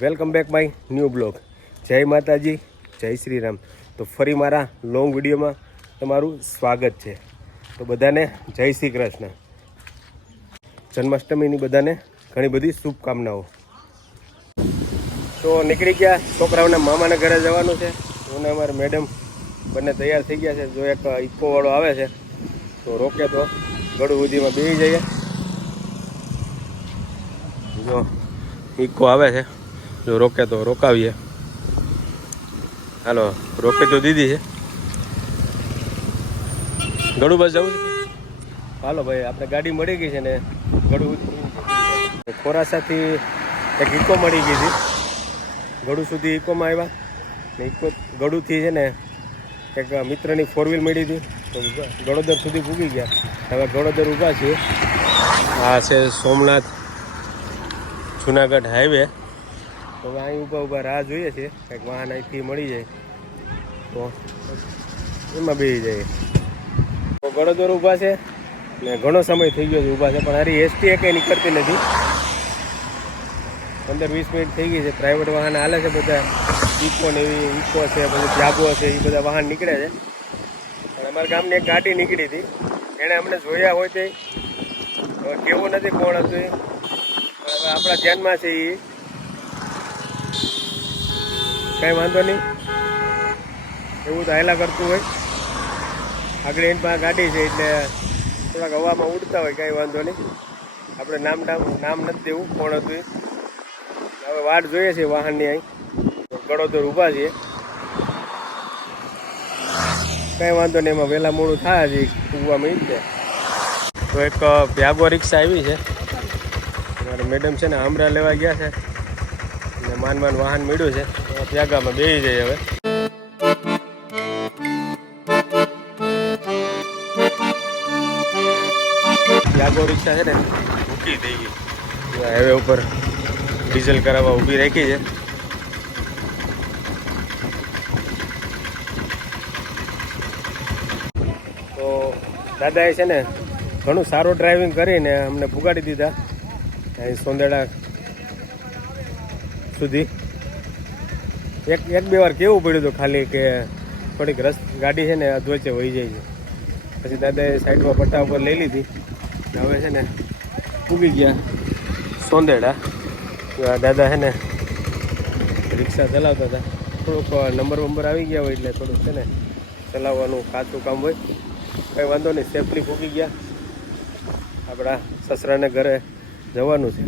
Welcome back my new blog. જય માતાજી, જય શ્રી રામ. તો ફરી મારા લોંગ વિડીયોમાં તમારું સ્વાગત છે. તો બધાને જય શ્રી કૃષ્ણ. જન્માષ્ટમીની બધાને ઘણી બધી શુભકામનાઓ. તો નીકળી ગયા, છોકરાઓના મામાના ઘરે જવાનું છે. હું ને અમારા મેડમ બંને તૈયાર થઈ ગયા છે. જો એક ઇકોવાળો આવે છે તો રોકે તો ગળું સુધીમાં બેસી જઈએ. જો ઇકો આવે છે, જો રોકે તો રોકાવીએ. હાલો, રોકે તો દીધી છે. ગળું બસ જવું છે. હાલો ભાઈ, આપણે ગાડી મળી ગઈ છે ને ગળું ખોરાસાથી એક ઇકો મળી ગઈ હતી. ગળું સુધી ઇકોમાં આવ્યા ને ઇકો ગળુંથી છે ને એક મિત્રની 4 વ્હીલ મળી હતી તો ગળોદર સુધી પૂગી ગયા. હવે ગળોદર ઊભા છીએ. આ છે સોમનાથ જુનાગઢ હાઈવે. તો હવે અહીં ઊભા રાહ જોઈએ છીએ, કંઈક વાહન અહીંથી મળી જાય તો એમાં બેસી જાય. તો ગળોદર ઊભા છે ને ઘણો સમય થઈ ગયો છે ઊભા છે, પણ હારી એસટી એ કંઈ નીકળતી નથી. 15-20 મિનિટ થઈ ગઈ છે. પ્રાઇવેટ વાહન હાલે છે બધા, ઇકો ને એવી ઇકો છે, પછી ત્યાગો છે, એ બધા વાહન નીકળે છે. પણ અમારા ગામની એક ગાડી નીકળી હતી, એણે અમને જોયા હોય તે હવે કેવું નથી કોણ હતું એ, હવે આપણા ધ્યાનમાં છે. એ કાંઈ વાંધો નહીં, એવું તો હાયલા કરતું હોય. આગળ એની પાસે ગાડી છે એટલે થોડાક હવામાં ઉડતા હોય, કાંઈ વાંધો નહીં. આપણે નામ નથી દેવું કોણ હતું એ. હવે વાટ જોઈએ છે વાહનની. અહીં ગળોદર ઊભા છીએ, કાંઈ વાંધો નહીં. એમાં વહેલા મોડું થાય છે ઊભવામાં એ છે. તો એક પ્યાગો રિક્ષા આવી છે. મારા મેડમ છે ને આમરા લેવા ગયા છે ને માન વાહન મળ્યું છે. પ્યાગામાં બેસી જાય. હવે પ્યાગો રિક્ષા છે ને મૂકી થઈ ગઈ, હાઈવે ઉપર ડીઝલ કરાવવા ઊભી રાખી છે. તો દાદાએ છે ને ઘણું સારું ડ્રાઇવિંગ કરીને અમને પુગાડી દીધા અહીં સોંદેડા સુધી. એક બે વાર કેવું પડ્યું હતું ખાલી કે થોડીક ગાડી છે ને અધવચ્ચે વહી જાય છે. પછી દાદાએ સાઈડમાં પટ્ટા ઉપર લઈ લીધી. હવે છે ને પૂગી ગયા સોંદેડા. દાદા છે ને રિક્ષા ચલાવતા હતા, થોડુંક નંબર આવી ગયા હોય એટલે થોડુંક છે ને ચલાવવાનું કાચું કામ હોય. કંઈ વાંધો નહીં, સેફલી પૂગી ગયા. આપણા સસરાને ઘરે જવાનું છે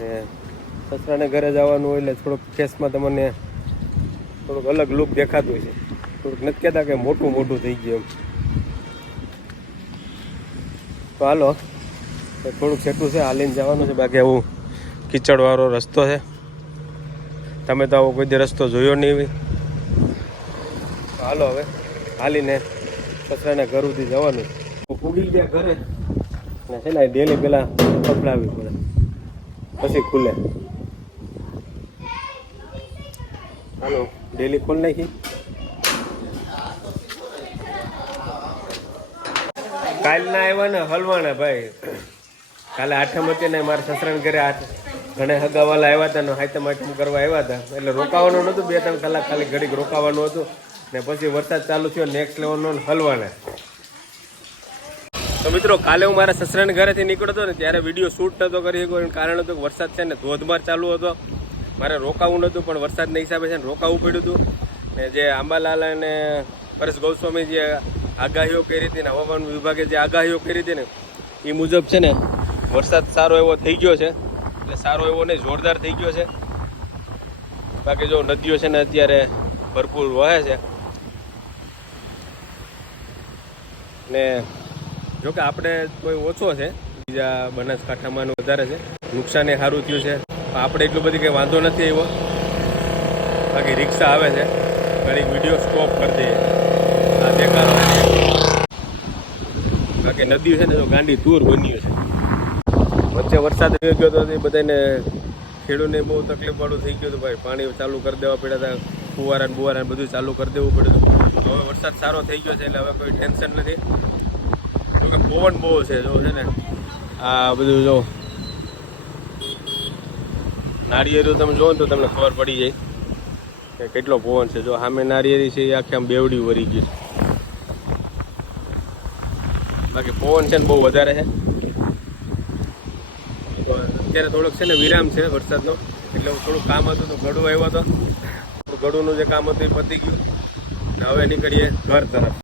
ને સસરાને ઘરે જવાનું હોય એટલે થોડુંક ફેસમાં તમને થોડુંક અલગ લુક દેખાતું છે. થોડુંક નથી કહેતા કે મોટું થઈ ગયું એમ. તો હાલો, થોડુંક સેટું છે, હાલીને જવાનું છે. બાકી આવું કીચડવાળો રસ્તો છે, તમે તો આવો કોઈ દી રસ્તો જોયો નહીં હોય. તો હાલો હવે હાલીને સસરાના ઘર સુધી જવાનું. પૂગી ગયા ઘરે ને છે ને ડેલી પેલા કપડાવી પડે પછી ખુલે. હાલો, ડેલી ખોલ નાખી. કાલના આવ્યા ને હલવાના ભાઈ. કાલે આઠમ હતી ને મારા સસરાને ઘરે ઘણા હગાવાલા આવ્યા હતા ને હાઈતમ કરવા આવ્યા હતા, એટલે રોકાવાનું નહોતું. 2-3 કલાક ખાલી ઘડીક રોકાવાનું હતું ને પછી વરસાદ ચાલુ થયો, નેક્સ્ટ લેવલનો હલવાના. તો મિત્રો, કાલે હું મારા સસરાના ઘરેથી નીકળ્યો હતો ને ત્યારે વિડીયો શૂટ નહોતો કરી શક્યો. એનું કારણ હતું કે વરસાદ છે ને ધોધમાર ચાલુ હતો. મારે રોકાવું નહોતું, પણ વરસાદના હિસાબે છે ને રોકાવું પડ્યું હતું. ને જે આંબાલાલ અને પરેશ ગોસ્વામી જે આગાહીઓ કરી હતી ને હવામાન વિભાગે જે આગાહીઓ કરી હતી ને એ મુજબ છે ને વરસાદ સારો એવો થઈ ગયો છે. એટલે સારો એવો નહીં, જોરદાર થઈ ગયો છે. બાકી જો નદીઓ છે ને અત્યારે ભરપૂર વહે છે ને જોકે આપણે કોઈ ઓછો છે, બીજા બનાસકાંઠામાં વધારે છે. નુકસાન એ સારું થયું છે, આપણે એટલું બધી કંઈ વાંધો નથી આવ્યો. બાકી રિક્ષા આવે છે, ઘણી વિડીયો સ્ટોપ કરી દઈએ આ દેખાડો. બાકી નદી છે ને તો ગાંડી ટૂર બન્યું છે. વચ્ચે વરસાદ રહી ગયો હતો એ બધાને ખેડૂતને બહુ તકલીફવાળું થઈ ગયું હતું ભાઈ. પાણી ચાલુ કરી દેવા પડ્યા હતા, ફુવારા બધું ચાલુ કરી દેવું પડ્યું હતું. હવે વરસાદ સારો થઈ ગયો છે એટલે હવે કોઈ ટેન્શન નથી. જોકે પવન બહુ છે, જો છે ને આ બધું જો નાળિયેરું તમે જોવો ને તો તમને ખબર પડી જાય કે કેટલો પવન છે. જો સામે નાળિયેરી છે એ આખી આમ બેવડી વરી ગઈ છે. બાકી પવન છે ને બહુ વધારે છે. તો અત્યારે થોડોક છે ને વિરામ છે વરસાદનો, એટલે થોડુંક કામ હતું તો ગળું આવ્યો હતો. ગળુંનું જે કામ હતું એ પતી ગયું. હવે નીકળીએ ઘર તરફ.